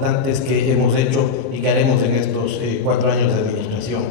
importantes que hemos hecho y que haremos en estos 4 años de administración.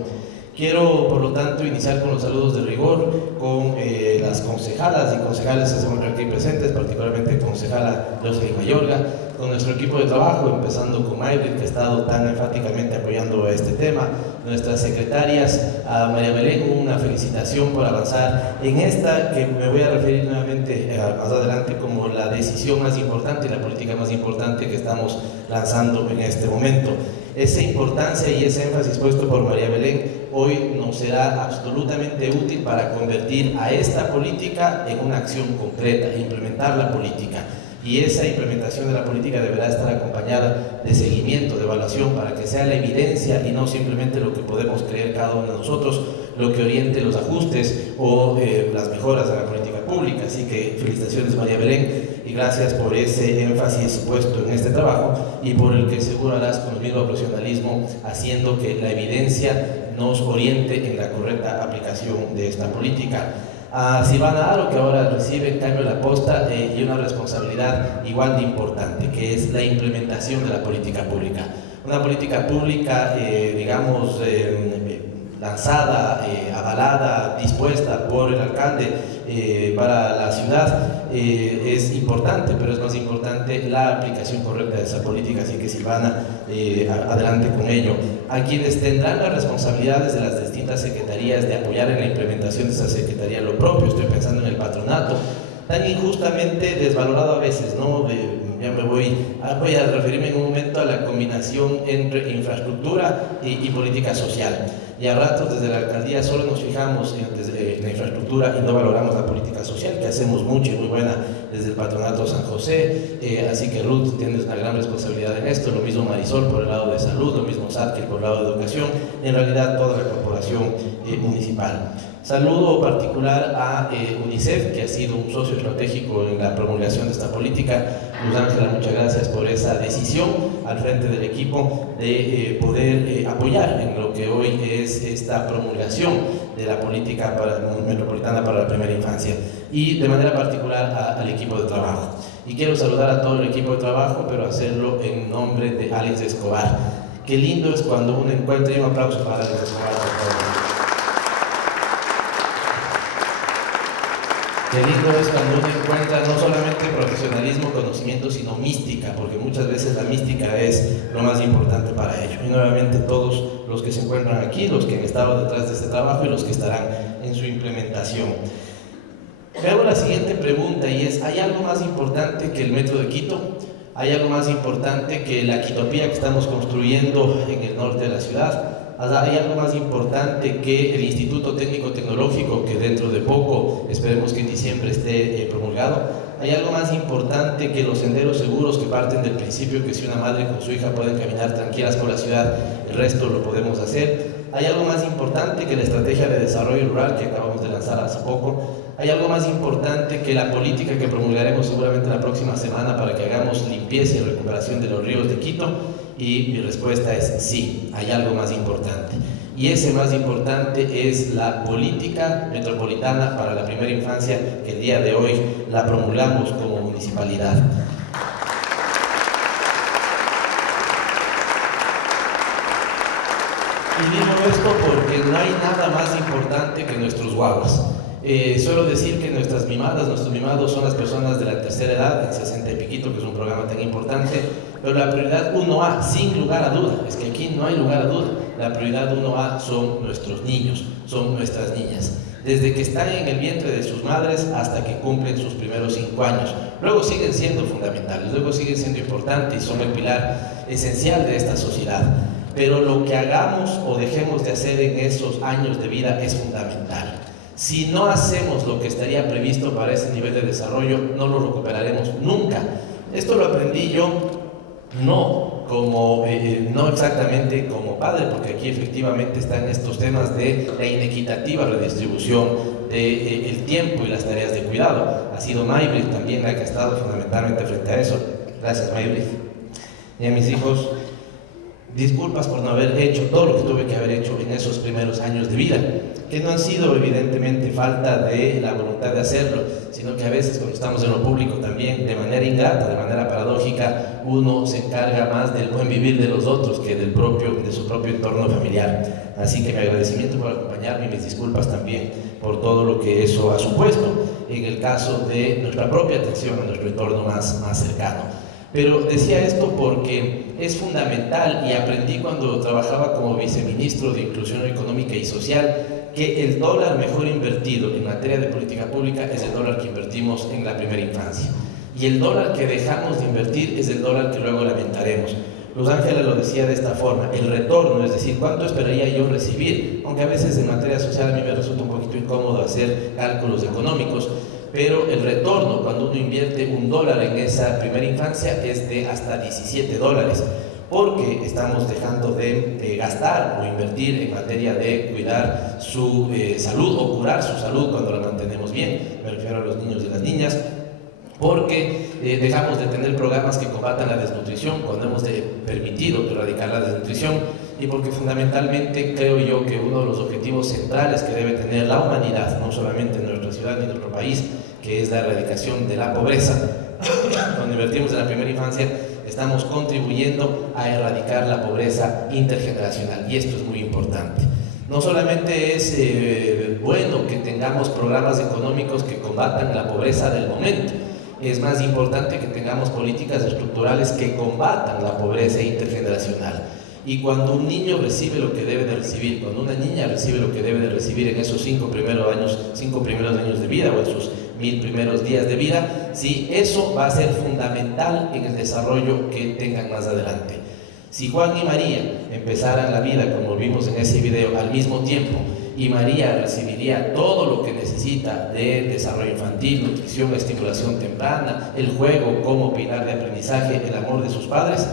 Quiero, por lo tanto, iniciar con los saludos de rigor, con las concejalas y concejales que se encuentran aquí presentes, particularmente concejala Jocelyn Mayorga, con nuestro equipo de trabajo, empezando con Mayrid, que ha estado tan enfáticamente apoyando este tema, nuestras secretarias, a María Belén, una felicitación por avanzar en esta, que me voy a referir nuevamente más adelante como la decisión más importante y la política más importante que estamos lanzando en este momento. Esa importancia y ese énfasis puesto por María Belén hoy nos será absolutamente útil para convertir a esta política en una acción concreta, implementar la política. Y esa implementación de la política deberá estar acompañada de seguimiento, de evaluación, para que sea la evidencia y no simplemente lo que podemos creer cada uno de nosotros, lo que oriente los ajustes o las mejoras de la política pública. Así que felicitaciones, María Belén, y gracias por ese énfasis puesto en este trabajo y por el que seguro harás con el mismo profesionalismo, haciendo que la evidencia nos oriente en la correcta aplicación de esta política. A Silvana Aro, que ahora recibe en cambio la posta y una responsabilidad igual de importante, que es la implementación de la política pública. Una política pública, digamos, lanzada, avalada, dispuesta por el alcalde para la ciudad es importante, pero es más importante la aplicación correcta de esa política, así que Silvana, adelante con ello. A quienes tendrán las responsabilidades de las distintas secretarías de apoyar en la implementación de esa secretaría lo propio, estoy pensando en el patronato, tan injustamente desvalorado a veces, ¿no? Ya voy a referirme en un momento a la combinación entre infraestructura y política social. Y a ratos desde la alcaldía solo nos fijamos en la infraestructura y no valoramos la política social, que hacemos mucho y muy buena desde el Patronato San José, así que Ruth tienes una gran responsabilidad en esto, lo mismo Marisol por el lado de salud, lo mismo Satkel por el lado de educación, en realidad toda la corporación municipal. Saludo particular a UNICEF, que ha sido un socio estratégico en la promulgación de esta política. Luz Ángela, muchas gracias por esa decisión al frente del equipo de poder apoyar en lo que hoy es esta promulgación de la política metropolitana para la primera infancia, y de manera particular al equipo de trabajo. Y quiero saludar a todo el equipo de trabajo, pero hacerlo en nombre de Alex Escobar. Qué lindo es cuando uno encuentra, y un aplauso para Alex Escobar, por favor. Qué lindo es cuando uno encuentra no solamente profesionalismo, conocimiento, sino mística, porque muchas veces la mística es lo más importante para ello. Y nuevamente todos los que se encuentran aquí, los que han estado detrás de este trabajo y los que estarán en su implementación. Me hago la siguiente pregunta y es, ¿hay algo más importante que el Metro de Quito? ¿Hay algo más importante que la Quitopía que estamos construyendo en el norte de la ciudad? ¿Hay algo más importante que el Instituto Técnico Tecnológico, que dentro de poco, esperemos que en diciembre esté promulgado? ¿Hay algo más importante que los senderos seguros que parten del principio que si una madre con su hija pueden caminar tranquilas por la ciudad, el resto lo podemos hacer? ¿Hay algo más importante que la estrategia de desarrollo rural que acabamos de lanzar hace poco? ¿Hay algo más importante que la política que promulgaremos seguramente la próxima semana para que hagamos limpieza y recuperación de los ríos de Quito? Y mi respuesta es sí, hay algo más importante. Y ese más importante es la política metropolitana para la primera infancia, que el día de hoy la promulgamos como municipalidad. Y digo esto porque no hay nada más importante que nuestros guaguas. Suelo decir que nuestras mimadas, nuestros mimados son las personas de la tercera edad, en 60 y piquito, que es un programa tan importante, pero la prioridad 1A, sin lugar a duda, es que aquí no hay lugar a duda, la prioridad 1A son nuestros niños, son nuestras niñas, desde que están en el vientre de sus madres hasta que cumplen sus primeros 5 años. Luego siguen siendo fundamentales, luego siguen siendo importantes y son el pilar esencial de esta sociedad. Pero lo que hagamos o dejemos de hacer en esos años de vida es fundamental. Si no hacemos lo que estaría previsto para ese nivel de desarrollo, no lo recuperaremos nunca. Esto lo aprendí yo, no exactamente como padre, porque aquí efectivamente están estos temas de la inequitativa redistribución del tiempo y las tareas de cuidado. Ha sido Mayrid también la que ha estado fundamentalmente frente a eso. Gracias, Mayrid. Y a mis hijos, Disculpas por no haber hecho todo lo que tuve que haber hecho en esos primeros años de vida, que no han sido evidentemente falta de la voluntad de hacerlo, sino que a veces cuando estamos en lo público también, de manera ingrata, de manera paradójica, uno se encarga más del buen vivir de los otros que de su propio entorno familiar. Así que mi agradecimiento por acompañarme y mis disculpas también por todo lo que eso ha supuesto en el caso de nuestra propia atención a nuestro entorno más cercano. Pero decía esto porque es fundamental, y aprendí cuando trabajaba como viceministro de Inclusión Económica y Social, que el dólar mejor invertido en materia de política pública es el dólar que invertimos en la primera infancia. Y el dólar que dejamos de invertir es el dólar que luego lamentaremos. Luz Ángela lo decía de esta forma: el retorno, es decir, ¿cuánto esperaría yo recibir? Aunque a veces en materia social a mí me resulta un poquito incómodo hacer cálculos económicos, pero el retorno cuando uno invierte $1 en esa primera infancia es de hasta $17, porque estamos dejando de gastar o invertir en materia de cuidar su salud o curar su salud cuando la mantenemos bien, me refiero a los niños y las niñas, porque dejamos de tener programas que combatan la desnutrición cuando hemos permitido erradicar la desnutrición, y porque fundamentalmente creo yo que uno de los objetivos centrales que debe tener la humanidad, no solamente en nuestra ciudad ni en nuestro país, que es la erradicación de la pobreza, cuando invertimos en la primera infancia estamos contribuyendo a erradicar la pobreza intergeneracional, y esto es muy importante. No solamente es bueno que tengamos programas económicos que combatan la pobreza del momento, es más importante que tengamos políticas estructurales que combatan la pobreza intergeneracional. Y cuando un niño recibe lo que debe de recibir, cuando una niña recibe lo que debe de recibir en esos 5 primeros años de vida, o en sus 1000 primeros días de vida, sí, eso va a ser fundamental en el desarrollo que tengan más adelante. Si Juan y María empezaran la vida, como vimos en ese video, al mismo tiempo, y María recibiría todo lo que necesita de desarrollo infantil, nutrición, estimulación temprana, el juego como pilar de aprendizaje, el amor de sus padres,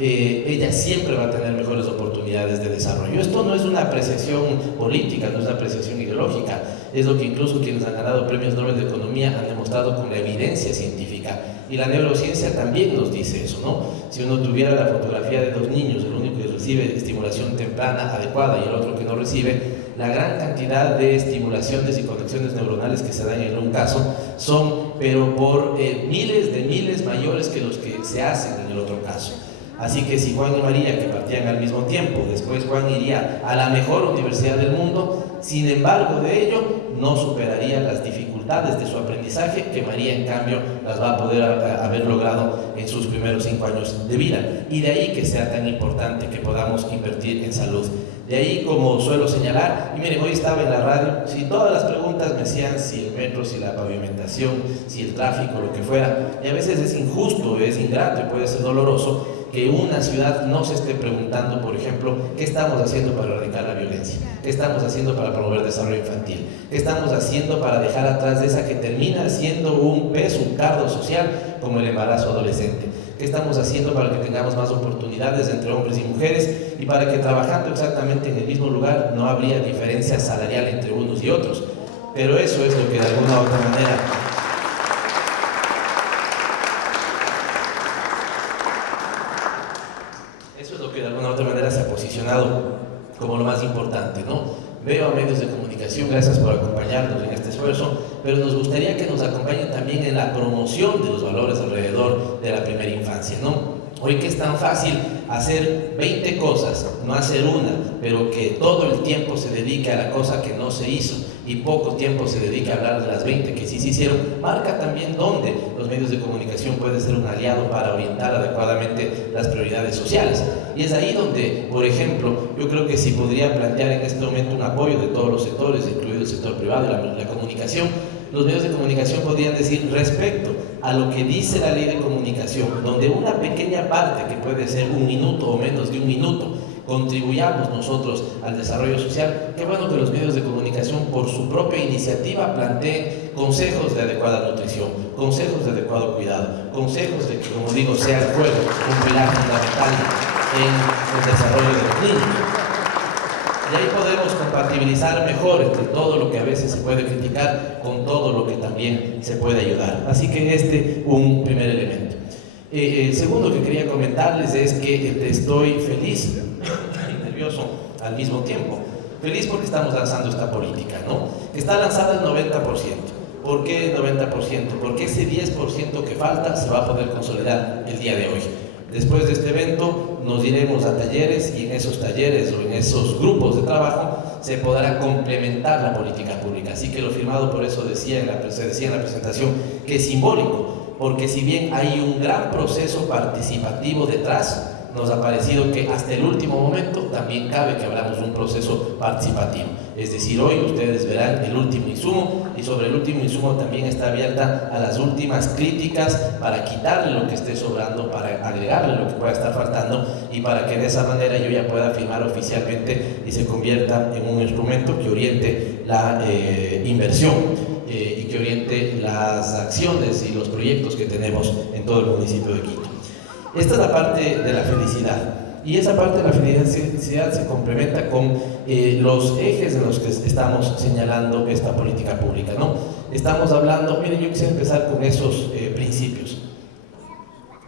ella siempre va a tener mejores oportunidades de desarrollo. Esto no es una apreciación política, no es una apreciación ideológica, es lo que incluso quienes han ganado premios Nobel de Economía han demostrado con la evidencia científica. Y la neurociencia también nos dice eso, ¿no? Si uno tuviera la fotografía de 2 niños, el único que recibe estimulación temprana adecuada y el otro que no recibe, la gran cantidad de estimulaciones y conexiones neuronales que se dan en un caso son, pero por miles de miles mayores que los que se hacen en el otro caso. Así que si Juan y María, que partían al mismo tiempo, después Juan iría a la mejor universidad del mundo, sin embargo de ello no superaría las dificultades de su aprendizaje, que María en cambio las va a poder haber logrado en sus primeros 5 años de vida. Y de ahí que sea tan importante que podamos invertir en salud. De ahí, como suelo señalar, y miren, hoy estaba en la radio, si todas las preguntas me hacían si el metro, si la pavimentación, si el tráfico, lo que fuera, y a veces es injusto, es ingrato y puede ser doloroso que una ciudad no se esté preguntando, por ejemplo, ¿qué estamos haciendo para erradicar la violencia? ¿Qué estamos haciendo para promover desarrollo infantil? ¿Qué estamos haciendo para dejar atrás de esa que termina siendo un peso, un cargo social, como el embarazo adolescente? ¿Qué estamos haciendo para que tengamos más oportunidades entre hombres y mujeres y para que trabajando exactamente en el mismo lugar no habría diferencia salarial entre unos y otros? Pero eso es lo que de alguna u otra manera se ha posicionado como lo más importante, ¿no? Veo a medios de comunicación, gracias por acompañarnos en este esfuerzo, pero nos gustaría que nos acompañen también en la promoción de los valores alrededor de la primera infancia, ¿no? Hoy que es tan fácil hacer 20 cosas, no hacer una, pero que todo el tiempo se dedique a la cosa que no se hizo y poco tiempo se dedique a hablar de las 20 que sí se hicieron, marca también dónde los medios de comunicación pueden ser un aliado para orientar adecuadamente las prioridades sociales. Y es ahí donde, por ejemplo, yo creo que si podría plantear en este momento un apoyo de todos los sectores, incluido el sector privado y la comunicación, los medios de comunicación podrían decir respecto a lo que dice la ley de comunicación, donde una pequeña parte, que puede ser 1 minuto o menos de 1 minuto, contribuyamos nosotros al desarrollo social. Qué bueno que los medios de comunicación por su propia iniciativa planteen consejos de adecuada nutrición, consejos de adecuado cuidado, consejos de que, como digo, sea el juego un pilar fundamental en el desarrollo de los niños. Y ahí podemos compatibilizar mejor entre todo lo que a veces se puede criticar con todo lo que también se puede ayudar. Así que un primer elemento. El segundo que quería comentarles es que estoy feliz nervioso al mismo tiempo. Feliz porque estamos lanzando esta política, ¿no? Está lanzada el 90%. ¿Por qué el 90%? Porque ese 10% que falta se va a poder consolidar el día de hoy. Después de este evento nos iremos a talleres y en esos talleres o en esos grupos de trabajo se podrá complementar la política pública. Así que lo firmado, por eso se decía en la presentación, que es simbólico, porque si bien hay un gran proceso participativo detrás, nos ha parecido que hasta el último momento también cabe que hablamos de un proceso participativo. Es decir, hoy ustedes verán el último insumo y sobre el último insumo también está abierta a las últimas críticas para quitarle lo que esté sobrando, para agregarle lo que pueda estar faltando y para que de esa manera yo ya pueda firmar oficialmente y se convierta en un instrumento que oriente la inversión y que oriente las acciones y los proyectos que tenemos en todo el municipio de Quito. Esta es la parte de la felicidad, y esa parte de la felicidad se complementa con los ejes en los que estamos señalando esta política pública, ¿no? Estamos hablando, miren, yo quisiera empezar con esos principios.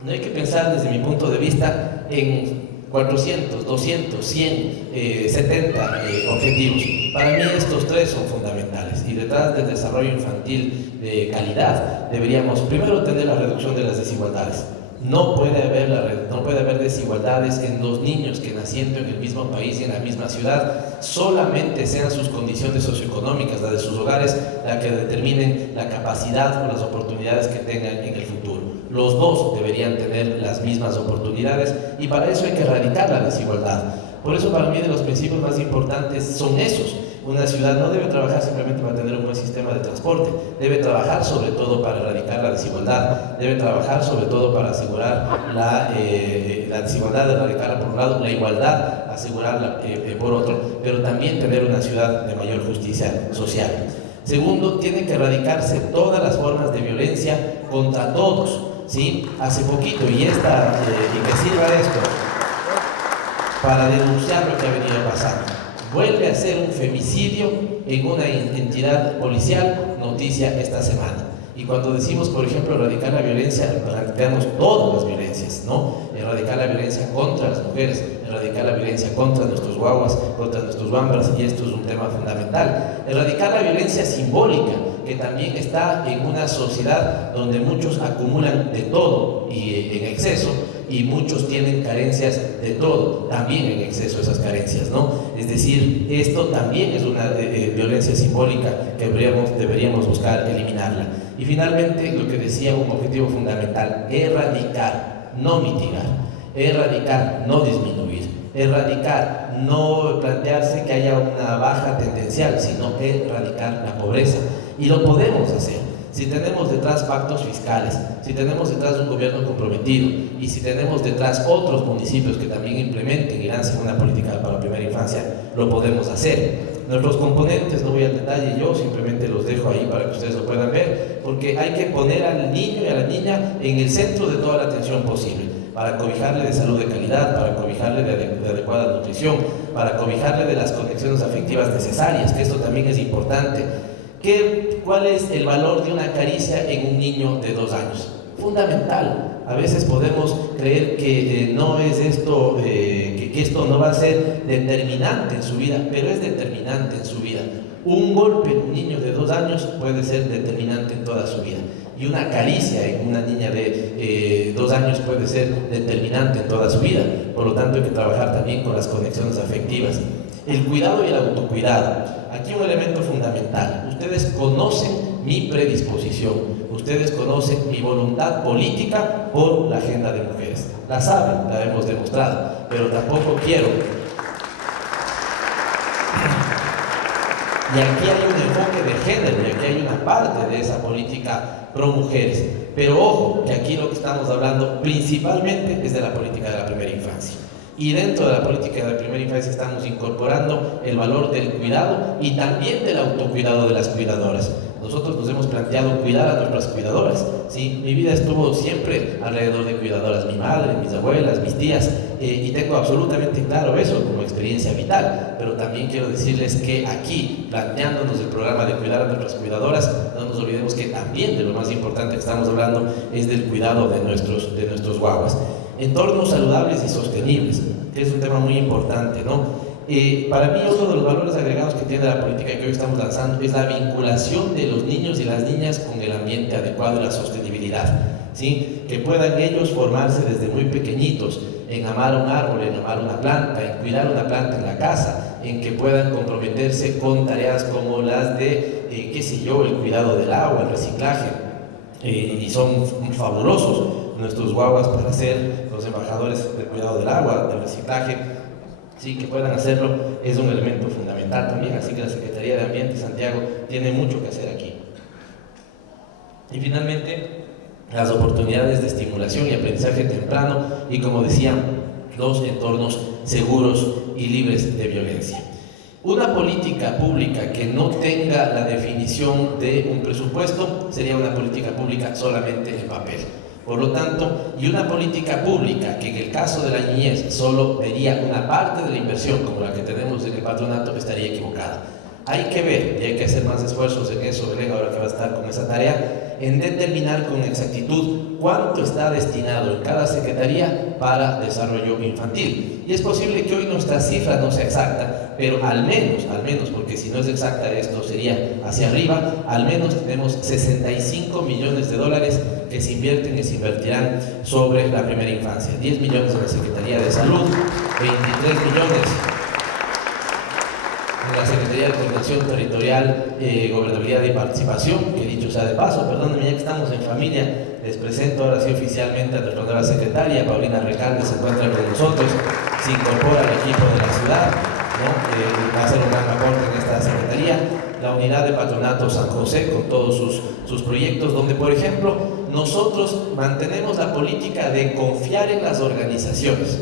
No hay que pensar desde mi punto de vista en 400, 200, 100, 70 objetivos. Para mí estos tres son fundamentales, y detrás del desarrollo infantil de calidad deberíamos primero tener la reducción de las desigualdades. No puede haber desigualdades en dos niños que naciendo en el mismo país y en la misma ciudad, solamente sean sus condiciones socioeconómicas, las de sus hogares, las que determinen la capacidad o las oportunidades que tengan en el futuro. Los dos deberían tener las mismas oportunidades y para eso hay que erradicar la desigualdad. Por eso para mí de los principios más importantes son esos. Una ciudad no debe trabajar simplemente para tener un buen sistema de transporte, debe trabajar sobre todo para erradicar la desigualdad, debe trabajar sobre todo para asegurar la desigualdad, erradicarla por un lado, la igualdad, asegurarla por otro, pero también tener una ciudad de mayor justicia social. Segundo, tienen que erradicarse todas las formas de violencia contra todos, ¿sí? Hace poquito, y que sirva esto para denunciar lo que ha venido pasando. Vuelve a ser un femicidio en una entidad policial, noticia esta semana. Y cuando decimos, por ejemplo, erradicar la violencia, erradicamos todas las violencias, ¿no? Erradicar la violencia contra las mujeres, erradicar la violencia contra nuestros guaguas, contra nuestros bambas, y esto es un tema fundamental. Erradicar la violencia simbólica, que también está en una sociedad donde muchos acumulan de todo y en exceso, y muchos tienen carencias de todo, también en exceso esas carencias, ¿no? Es decir, esto también es una violencia simbólica que deberíamos buscar eliminarla. Y finalmente, lo que decía, un objetivo fundamental: erradicar, no mitigar, erradicar, no disminuir, erradicar, no plantearse que haya una baja tendencial, sino erradicar la pobreza. Y lo podemos hacer si tenemos detrás pactos fiscales, si tenemos detrás un gobierno comprometido y si tenemos detrás otros municipios que también implementen y lancen una política para la primera infancia, lo podemos hacer. Nuestros componentes, no voy al detalle, yo simplemente los dejo ahí para que ustedes lo puedan ver, porque hay que poner al niño y a la niña en el centro de toda la atención posible, para cobijarle de salud de calidad, para cobijarle de adecuada nutrición, para cobijarle de las conexiones afectivas necesarias, que esto también es importante. ¿Cuál es el valor de una caricia en un niño de 2 años? Fundamental. A veces podemos creer que no es esto, que esto no va a ser determinante en su vida, pero es determinante en su vida. Un golpe en un niño de 2 años puede ser determinante en toda su vida. Y una caricia en una niña de 2 años puede ser determinante en toda su vida. Por lo tanto, hay que trabajar también con las conexiones afectivas. El cuidado y el autocuidado. Aquí un elemento fundamental. Ustedes conocen mi predisposición, ustedes conocen mi voluntad política por la agenda de mujeres. La saben, la hemos demostrado, pero tampoco quiero. Y aquí hay un enfoque de género, y aquí hay una parte de esa política pro mujeres. Pero ojo, que aquí lo que estamos hablando principalmente es de la política de la primera infancia. Y dentro de la política de la primera infancia estamos incorporando el valor del cuidado y también del autocuidado de las cuidadoras. Nosotros nos hemos planteado cuidar a nuestras cuidadoras, ¿sí? Mi vida estuvo siempre alrededor de cuidadoras, mi madre, mis abuelas, mis tías, y tengo absolutamente claro eso como experiencia vital. Pero también quiero decirles que aquí, planteándonos el programa de cuidar a nuestras cuidadoras, no nos olvidemos que también de lo más importante que estamos hablando es del cuidado de nuestros guaguas. Entornos saludables y sostenibles, que es un tema muy importante, ¿no? Para mí uno de los valores agregados que tiene la política que hoy estamos lanzando es la vinculación de los niños y las niñas con el ambiente adecuado y la sostenibilidad, ¿sí? Que puedan ellos formarse desde muy pequeñitos en amar un árbol, en amar una planta, en cuidar una planta en la casa, en que puedan comprometerse con tareas como las de, qué sé yo, el cuidado del agua, el reciclaje, y son fabulosos nuestros guaguas para ser los embajadores del cuidado del agua, del reciclaje. Sí, que puedan hacerlo es un elemento fundamental también, así que la Secretaría de Ambiente Santiago tiene mucho que hacer aquí. Y finalmente, las oportunidades de estimulación y aprendizaje temprano y, como decía, los entornos seguros y libres de violencia. Una política pública que no tenga la definición de un presupuesto sería una política pública solamente en papel. Por lo tanto, y una política pública que en el caso de la niñez solo vería una parte de la inversión, como la que tenemos en el patronato, estaría equivocada. Hay que ver, y hay que hacer más esfuerzos en eso, Belén, ahora que va a estar con esa tarea, en determinar con exactitud cuánto está destinado en cada secretaría para desarrollo infantil. Y es posible que hoy nuestra cifra no sea exacta, pero al menos, porque si no es exacta esto sería hacia arriba, al menos tenemos 65 millones de dólares que se invierten y se invertirán sobre la primera infancia. 10 millones en la Secretaría de Salud, 23 millones en la Secretaría de Coordinación Territorial, Gobernabilidad y Participación, que dicho sea de paso, perdónenme, ya que estamos en familia, les presento ahora sí oficialmente a nuestra nueva secretaria, Paulina Recalde, se encuentra con nosotros, se incorpora al equipo de la ciudad, ¿no? Va a hacer un gran aporte en esta secretaría. La unidad de patronato San José, con todos sus proyectos, donde, por ejemplo, nosotros mantenemos la política de confiar en las organizaciones,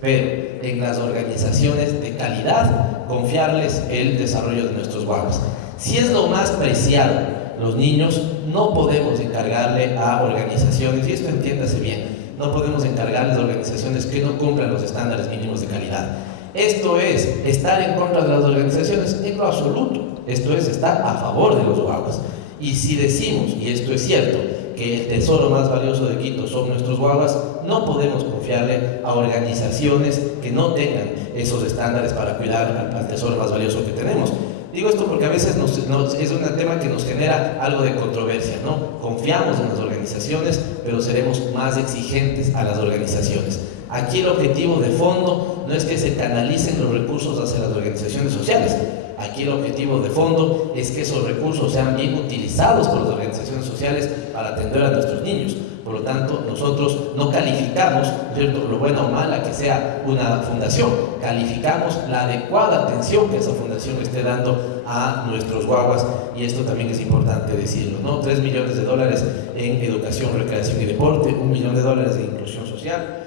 pero en las organizaciones de calidad, confiarles el desarrollo de nuestros guaguas. Si es lo más preciado, los niños, no podemos encargarle a organizaciones, y esto entiéndase bien, no podemos encargarles a organizaciones que no cumplan los estándares mínimos de calidad. Esto es estar en contra de las organizaciones en lo absoluto, esto es estar a favor de los guaguas. Y si decimos, y esto es cierto, que el tesoro más valioso de Quito son nuestros guaguas, no podemos confiarle a organizaciones que no tengan esos estándares para cuidar al tesoro más valioso que tenemos. Digo esto porque a veces es un tema que nos genera algo de controversia, ¿no? Confiamos en las organizaciones, pero seremos más exigentes a las organizaciones. Aquí el objetivo de fondo no es que se canalicen los recursos hacia las organizaciones sociales. Aquí el objetivo de fondo es que esos recursos sean bien utilizados por las organizaciones sociales para atender a nuestros niños. Por lo tanto, nosotros no calificamos, ¿cierto?, lo buena o mala que sea una fundación, calificamos la adecuada atención que esa fundación esté dando a nuestros guaguas, y esto también es importante decirlo, ¿no? 3 millones de dólares en educación, recreación y deporte, 1 millón de dólares en inclusión social.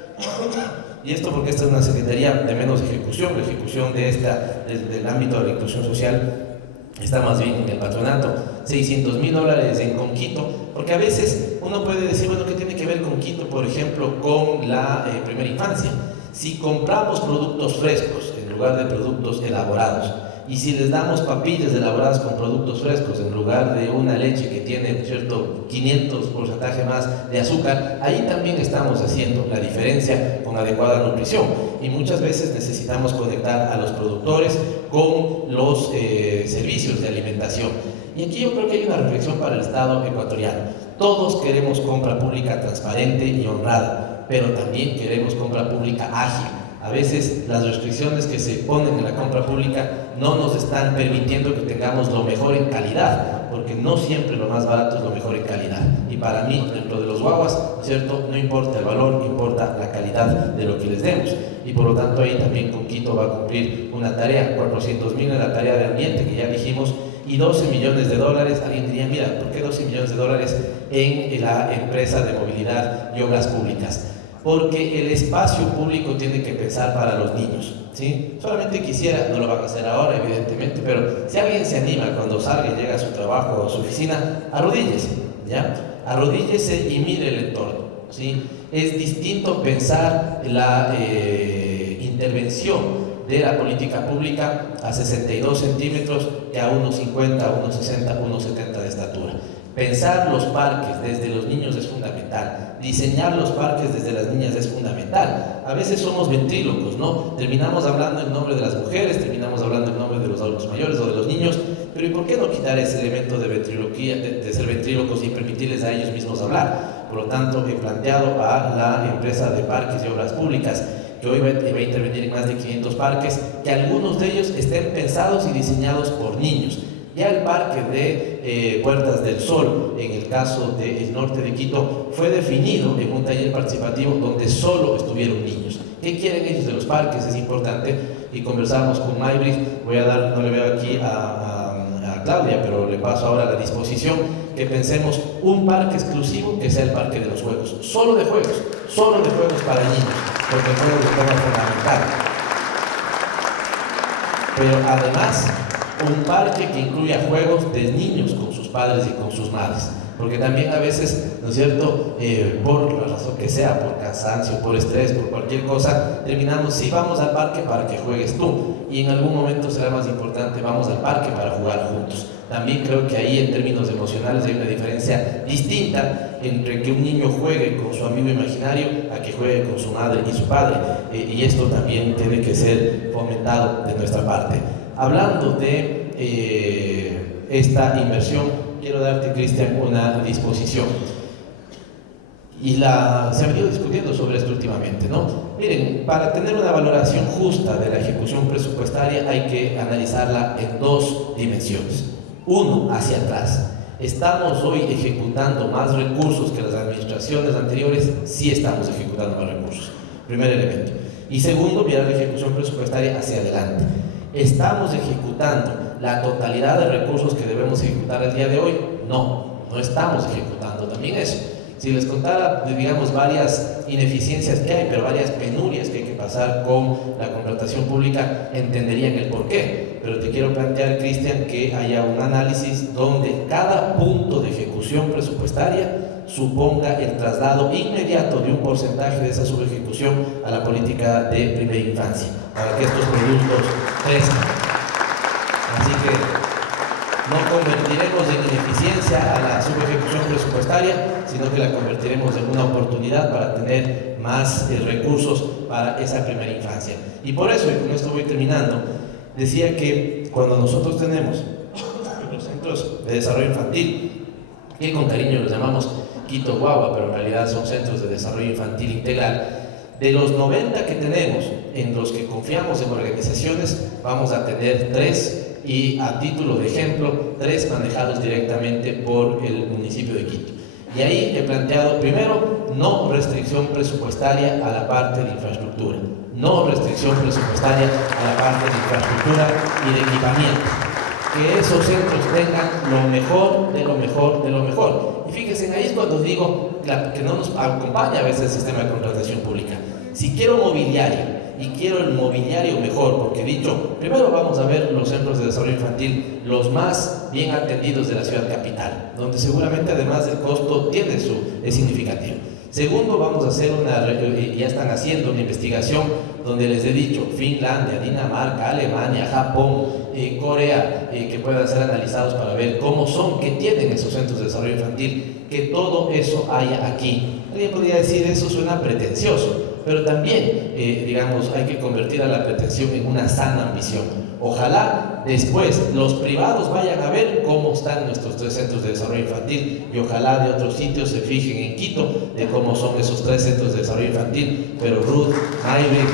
Y esto porque esta es una secretaría de menos ejecución, la ejecución del ámbito de la inclusión social está más bien en el patronato. 600,000 dólares en con Quito, porque a veces uno puede decir, bueno, ¿qué tiene que ver con Quito, por ejemplo, con la primera infancia? Si compramos productos frescos en lugar de productos elaborados, y si les damos papillas elaboradas con productos frescos en lugar de una leche que tiene, ¿cierto?, 500% más de azúcar, ahí también estamos haciendo la diferencia con adecuada nutrición. Y muchas veces necesitamos conectar a los productores con los servicios de alimentación. Y aquí yo creo que hay una reflexión para el Estado ecuatoriano. Todos queremos compra pública transparente y honrada, pero también queremos compra pública ágil. A veces las restricciones que se ponen en la compra pública no nos están permitiendo que tengamos lo mejor en calidad, porque no siempre lo más barato es lo mejor en calidad. Y para mí, dentro de los guaguas, ¿cierto?, no importa el valor, importa la calidad de lo que les demos. Y por lo tanto ahí también con Quito va a cumplir una tarea, 400,000 en la tarea de ambiente, que ya dijimos, y 12 millones de dólares. Alguien diría, mira, ¿por qué 12 millones de dólares en la empresa de movilidad y obras públicas? Porque el espacio público tiene que pensar para los niños, ¿sí? Solamente quisiera, no lo van a hacer ahora evidentemente, pero si alguien se anima cuando salga y llega a su trabajo o a su oficina, arrodíllese, ¿ya? Arrodíllese y mire el entorno, ¿sí? Es distinto pensar la intervención de la política pública a 62 centímetros que a 1,50, 1,60, 1,70 de estatura. Pensar los parques desde los niños es fundamental. Diseñar los parques desde las niñas es fundamental. A veces somos ventrílocos, ¿no? Terminamos hablando en nombre de las mujeres, terminamos hablando en nombre de los adultos mayores o de los niños, pero ¿y por qué no quitar ese elemento de ventriloquía, de ser ventrílocos y permitirles a ellos mismos hablar? Por lo tanto, he planteado a la empresa de parques y obras públicas que hoy va a intervenir en más de 500 parques, que algunos de ellos estén pensados y diseñados por niños. Ya el parque de Puertas del Sol, en el caso del norte de Quito, fue definido en un taller participativo donde solo estuvieron niños. ¿Qué quieren ellos de los parques? Es importante, y conversamos con Maybrit. Voy a dar, no le veo aquí a Claudia, pero le paso ahora la disposición, que pensemos un parque exclusivo que sea el parque de los juegos, solo de juegos para niños, porque el juego es un tema fundamental. Pero además, un parque que incluya juegos de niños con sus padres y con sus madres, porque también a veces, ¿no es cierto?, por la razón que sea, por cansancio, por estrés, por cualquier cosa, terminamos, si vamos al parque para que juegues tú, y en algún momento será más importante, vamos al parque para jugar juntos. También creo que ahí en términos emocionales hay una diferencia distinta entre que un niño juegue con su amigo imaginario a que juegue con su madre y su padre, y esto también tiene que ser fomentado de nuestra parte. Hablando de esta inversión, quiero darte, Cristian, una disposición. Y se ha venido discutiendo sobre esto últimamente, ¿no? Miren, para tener una valoración justa de la ejecución presupuestaria hay que analizarla en dos dimensiones. Uno, hacia atrás. ¿Estamos hoy ejecutando más recursos que las administraciones anteriores? Sí estamos ejecutando más recursos. Primer elemento. Y segundo, mirar la ejecución presupuestaria hacia adelante. ¿Estamos ejecutando la totalidad de recursos que debemos ejecutar el día de hoy? No estamos ejecutando también eso. Si les contara, digamos, varias ineficiencias que hay, pero varias penurias que hay que pasar con la contratación pública, entenderían el porqué. Pero te quiero plantear, Cristian, que haya un análisis donde cada punto de ejecución presupuestaria suponga el traslado inmediato de un porcentaje de esa subejecución a la política de primera infancia, para que estos productos crezcan. Así que no convertiremos en ineficiencia a la subejecución presupuestaria, sino que la convertiremos en una oportunidad para tener más recursos para esa primera infancia. Y por eso, y con esto voy terminando, decía que cuando nosotros tenemos los centros de desarrollo infantil, que con cariño los llamamos Quito Guagua, pero en realidad son centros de desarrollo infantil integral, de los 90 que tenemos, en los que confiamos en organizaciones, vamos a tener 3, y a título de ejemplo, 3 manejados directamente por el municipio de Quito. Y ahí he planteado, primero, no restricción presupuestaria a la parte de infraestructura, no restricción presupuestaria a la parte de infraestructura y de equipamiento. Que esos centros tengan lo mejor de lo mejor de lo mejor. Y fíjense, ahí es cuando digo que no nos acompaña a veces el sistema de contratación pública. Si quiero mobiliario y quiero el mobiliario mejor, porque he dicho, primero vamos a ver los centros de desarrollo infantil los más bien atendidos de la ciudad capital, donde seguramente además del costo es significativo. Segundo, vamos a hacer ya están haciendo una investigación donde les he dicho, Finlandia, Dinamarca, Alemania, Japón, Corea, que puedan ser analizados para ver cómo son, qué tienen esos centros de desarrollo infantil, que todo eso haya aquí. Alguien podría decir, eso suena pretencioso, pero también, digamos, hay que convertir a la pretensión en una sana ambición. Ojalá después los privados vayan a ver cómo están nuestros 3 centros de desarrollo infantil, y ojalá de otros sitios se fijen en Quito de cómo son esos 3 centros de desarrollo infantil. Pero Ruth, Maybrit,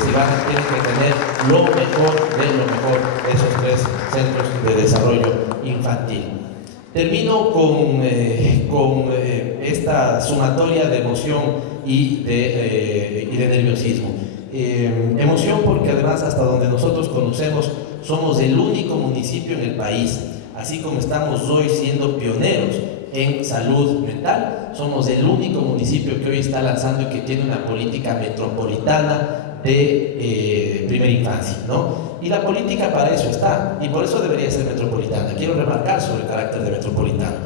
si tienen que tener lo mejor de lo mejor de esos 3 centros de desarrollo infantil. Termino con esta sumatoria de emoción y de nerviosismo. Emoción porque además, hasta donde nosotros conocemos, somos el único municipio en el país, así como estamos hoy siendo pioneros en salud mental, somos el único municipio que hoy está lanzando y que tiene una política metropolitana de primera infancia, ¿no? Y la política para eso está, y por eso debería ser metropolitana. Quiero remarcar sobre el carácter de metropolitano.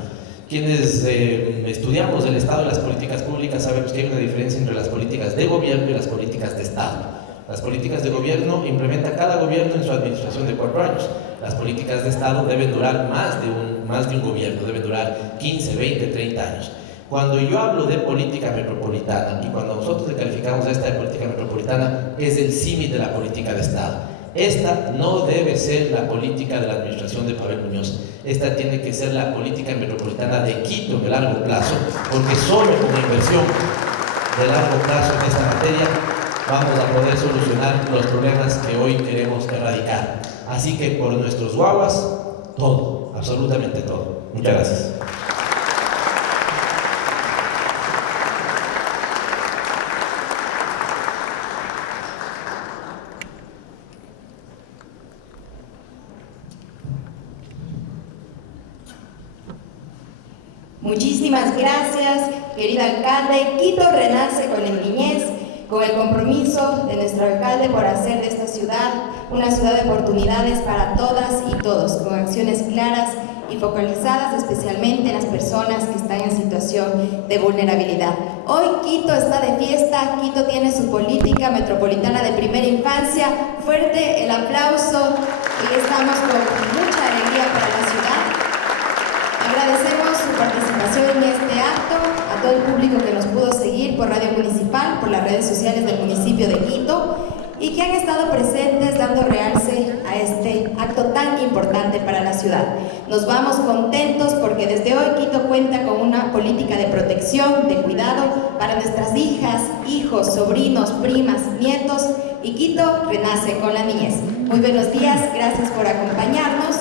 Quienes estudiamos el Estado y las políticas públicas sabemos que hay una diferencia entre las políticas de gobierno y las políticas de Estado. Las políticas de gobierno implementa cada gobierno en su administración de 4 años. Las políticas de Estado deben durar más de un gobierno, deben durar 15, 20, 30 años. Cuando yo hablo de política metropolitana y cuando nosotros le calificamos a esta de política metropolitana, es el símil de la política de Estado. Esta no debe ser la política de la administración de Pavel Muñoz. Esta tiene que ser la política metropolitana de Quito en el largo plazo, porque solo con la inversión de largo plazo en esta materia vamos a poder solucionar los problemas que hoy queremos erradicar. Así que por nuestros guaguas, todo, absolutamente todo. Muchas gracias. Muchísimas gracias, querido alcalde. Quito renace con la niñez, con el compromiso de nuestro alcalde por hacer de esta ciudad una ciudad de oportunidades para todas y todos, con acciones claras y focalizadas especialmente en las personas que están en situación de vulnerabilidad. Hoy Quito está de fiesta, Quito tiene su política metropolitana de primera infancia. Fuerte el aplauso y estamos con mucha alegría para la ciudad. Agradecemos su participación en este acto, a todo el público que nos pudo seguir por Radio Municipal, por las redes sociales del municipio de Quito y que han estado presentes dando realce a este acto tan importante para la ciudad. Nos vamos contentos porque desde hoy Quito cuenta con una política de protección, de cuidado para nuestras hijas, hijos, sobrinos, primas, nietos, y Quito renace con la niñez. Muy buenos días, gracias por acompañarnos.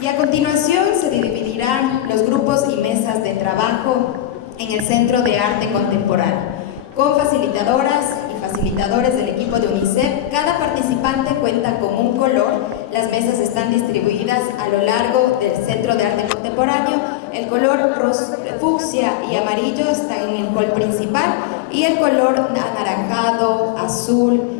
Y a continuación se dividirán los grupos y mesas de trabajo en el Centro de Arte Contemporáneo, con facilitadoras y facilitadores del equipo de UNICEF. Cada participante cuenta con un color. Las mesas están distribuidas a lo largo del Centro de Arte Contemporáneo. El color fucsia y amarillo están en el hall principal y el color anaranjado, azul,